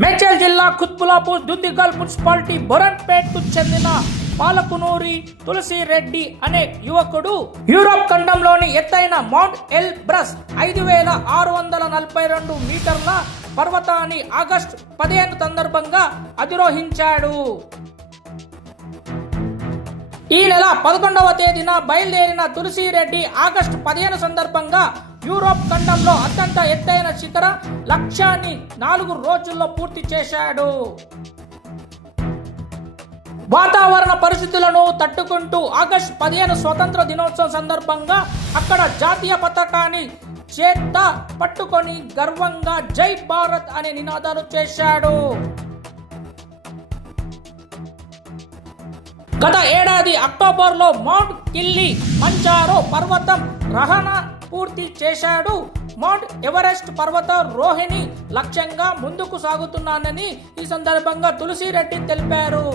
మేడ్చల్ జిల్లా కుత్బులాపూర్ దుందిగల్ మున్సిపాలిటీ బొరన్పేట్కు చెందిన పాలకునూరి తులసిరెడ్డి అనే యువకుడు యూరోప్ ఖండంలోని ఎత్తైన మౌంట్ ఎల్బ్రస్ 5642 మీటర్ల పర్వతాన్ని ఆగస్టు 15 సందర్భంగా అధిరోహించాడు. ఈ నెల 11వ తేదీన బయలుదేరిన తులసిరెడ్డి ఆగస్టు 15 సందర్భంగా యూరోప్ ఖండంలో అత్యంత ఎత్తైన శిఖర లక్ష్యాన్ని 4 రోజుల్లో పూర్తి చేశాడు. వాతావరణ పరిస్థితులను తట్టుకుంటూ ఆగస్టు 15 స్వతంత్ర దినోత్సవం సందర్భంగా అక్కడ జాతీయ పతాకాన్ని చేత పట్టుకొని గర్వంగా జై భారత్ అనే నినాదాలు చేశాడు. గత ఏడాది అక్టోబర్లో మౌంట్ కిల్లీ మంజారో పర్వతం రహణ పూర్తి చేశాడు. మౌంట్ ఎవరెస్ట్ పర్వత రోహిణి లక్ష్యంగా ముందుకు సాగుతున్నానని ఈ సందర్భంగా తులసిరెడ్డి తెలిపారు.